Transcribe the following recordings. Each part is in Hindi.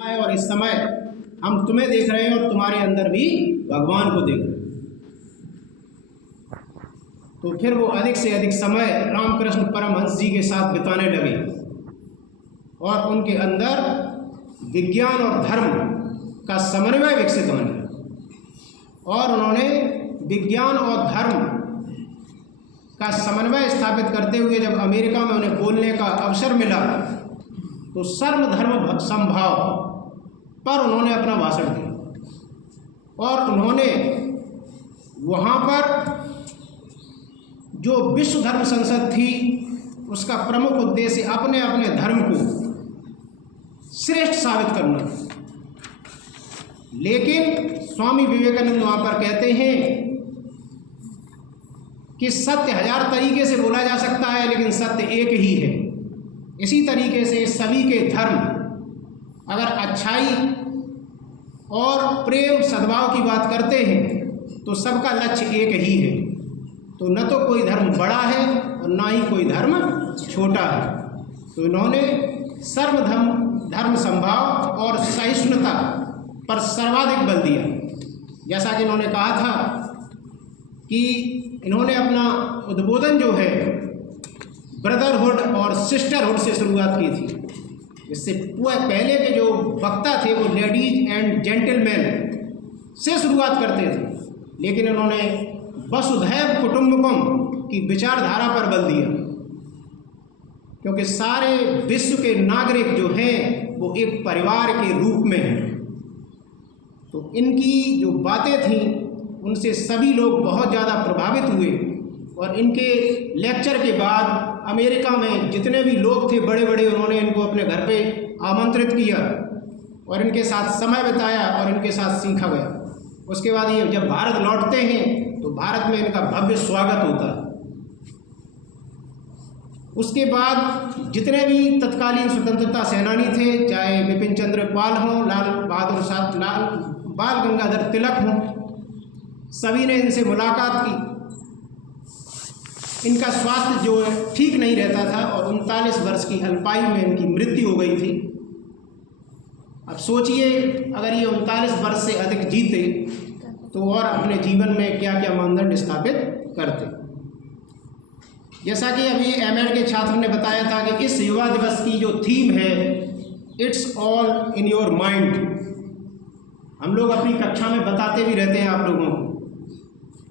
और इस समय हम तुम्हें देख रहे हैं और तुम्हारे अंदर भी भगवान को देख रहे हैं। तो फिर वो अधिक से अधिक समय रामकृष्ण परमहंस जी के साथ बिताने लगे और उनके अंदर विज्ञान और धर्म का समन्वय विकसित होने लगा और उन्होंने विज्ञान और धर्म का समन्वय स्थापित करते हुए जब अमेरिका में उन्हें बोलने का अवसर मिला तो सर्व धर्म समभाव पर उन्होंने अपना भाषण दिया और उन्होंने वहाँ पर जो विश्व धर्म संसद थी उसका प्रमुख उद्देश्य अपने अपने धर्म को श्रेष्ठ साबित करना। लेकिन स्वामी विवेकानंद वहाँ पर कहते हैं कि सत्य 1000 तरीके से बोला जा सकता है लेकिन सत्य एक ही है। इसी तरीके से सभी के धर्म अगर अच्छाई और प्रेम सद्भाव की बात करते हैं तो सबका लक्ष्य एक ही है। तो न तो कोई धर्म बड़ा है और ना ही कोई धर्म छोटा है। तो इन्होंने धर्म समभाव और सहिष्णुता पर सर्वाधिक बल दिया। जैसा कि इन्होंने कहा था कि इन्होंने अपना उद्बोधन जो है ब्रदरहुड और सिस्टरहुड से शुरुआत की थी। इससे पहले के जो वक्ता थे वो लेडीज एंड जेंटलमैन से शुरुआत करते थे, लेकिन इन्होंने वसुधैव कुटुंबकम की विचारधारा पर बल दिया, क्योंकि सारे विश्व के नागरिक जो हैं वो एक परिवार के रूप में हैं। तो इनकी जो बातें थीं उनसे सभी लोग बहुत ज़्यादा प्रभावित हुए और इनके लेक्चर के बाद अमेरिका में जितने भी लोग थे बड़े बड़े, उन्होंने इनको अपने घर पे आमंत्रित किया और इनके साथ समय बिताया और इनके साथ सीखा गया। उसके बाद ये जब भारत लौटते हैं तो भारत में इनका भव्य स्वागत होता है। उसके बाद जितने भी तत्कालीन स्वतंत्रता सेनानी थे, चाहे विपिन चंद्र पाल हों, लाल बहादुर शास्त्री, बाल गंगाधर तिलक हों, सभी ने इनसे मुलाकात की। इनका स्वास्थ्य जो है ठीक नहीं रहता था और 39 वर्ष की अल्पायु में इनकी मृत्यु हो गई थी। अब सोचिए अगर ये 39 वर्ष से अधिक जीते तो और अपने जीवन में क्या क्या मानदंड स्थापित करते। जैसा कि अभी एमएड के छात्र ने बताया था कि इस युवा दिवस की जो थीम है it's all in your mind, हम लोग अपनी कक्षा में बताते भी रहते हैं आप लोगों को,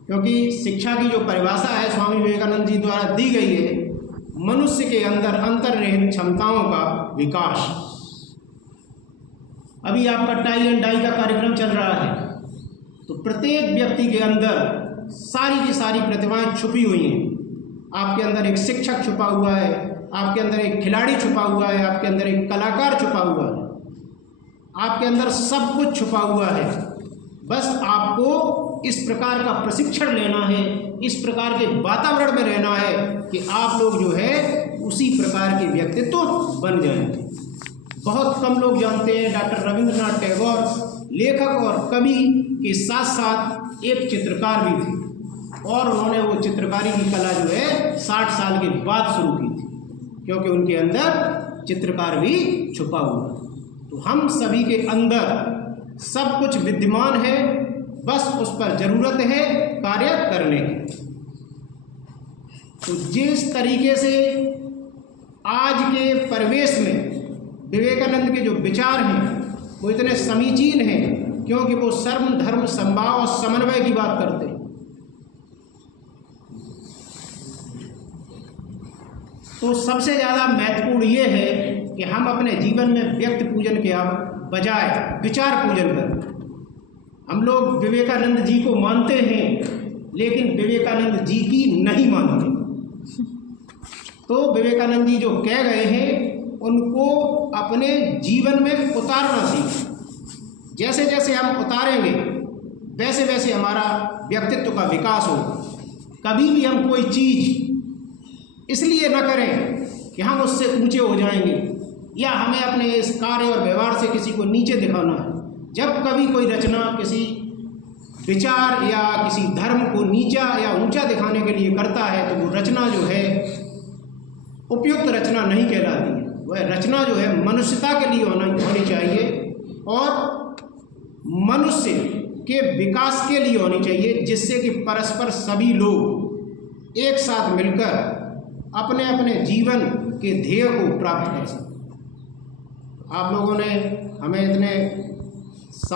क्योंकि शिक्षा की जो परिभाषा है स्वामी विवेकानंद जी द्वारा दी गई है, मनुष्य के अंदर अंतर्निहित क्षमताओं का विकास। अभी आपका टाई एंड डाई का कार्यक्रम चल रहा है, तो प्रत्येक व्यक्ति के अंदर सारी की सारी प्रतिभाएं छुपी हुई हैं। आपके अंदर एक शिक्षक छुपा हुआ है, आपके अंदर एक खिलाड़ी छुपा हुआ है, आपके अंदर एक कलाकार छुपा हुआ है, आपके अंदर सब कुछ छुपा हुआ है। बस आपको इस प्रकार का प्रशिक्षण लेना है, इस प्रकार के वातावरण में रहना है कि आप लोग जो है उसी प्रकार के व्यक्तित्व बन जाएं। बहुत कम लोग जानते हैं डॉक्टर रविंद्रनाथ टैगोर लेखक और कवि के साथ साथ एक चित्रकार भी थे और उन्होंने वो चित्रकारी की कला जो है 60 साल के बाद शुरू की थी, क्योंकि उनके अंदर चित्रकार भी छुपा हुआ। तो हम सभी के अंदर सब कुछ विद्यमान है, बस उस पर जरूरत है कार्य करने की। तो जिस तरीके से आज के परिवेश में विवेकानंद के जो विचार हैं वो इतने समीचीन हैं, क्योंकि वो सर्व धर्म समभाव और समन्वय की बात करते हैं। तो सबसे ज़्यादा महत्वपूर्ण ये है कि हम अपने जीवन में व्यक्ति पूजन के बजाय विचार पूजन करें। हम लोग विवेकानंद जी को मानते हैं लेकिन विवेकानंद जी की नहीं मानते। तो विवेकानंद जी जो कह गए हैं उनको अपने जीवन में उतारना सीखें। जैसे जैसे हम उतारेंगे वैसे वैसे हमारा व्यक्तित्व का विकास होगा। कभी भी हम कोई चीज़ इसलिए न करें कि हम उससे ऊंचे हो जाएंगे या हमें अपने इस कार्य और व्यवहार से किसी को नीचे दिखाना है। जब कभी कोई रचना किसी विचार या किसी धर्म को नीचा या ऊंचा दिखाने के लिए करता है तो वो रचना जो है उपयुक्त रचना नहीं कहलाती है। वह रचना जो है मनुष्यता के लिए होनी चाहिए और मनुष्य के विकास के लिए होनी चाहिए, जिससे कि परस्पर सभी लोग एक साथ मिलकर अपने अपने जीवन के ध्येय को प्राप्त कर सकें। आप लोगों ने हमें इतने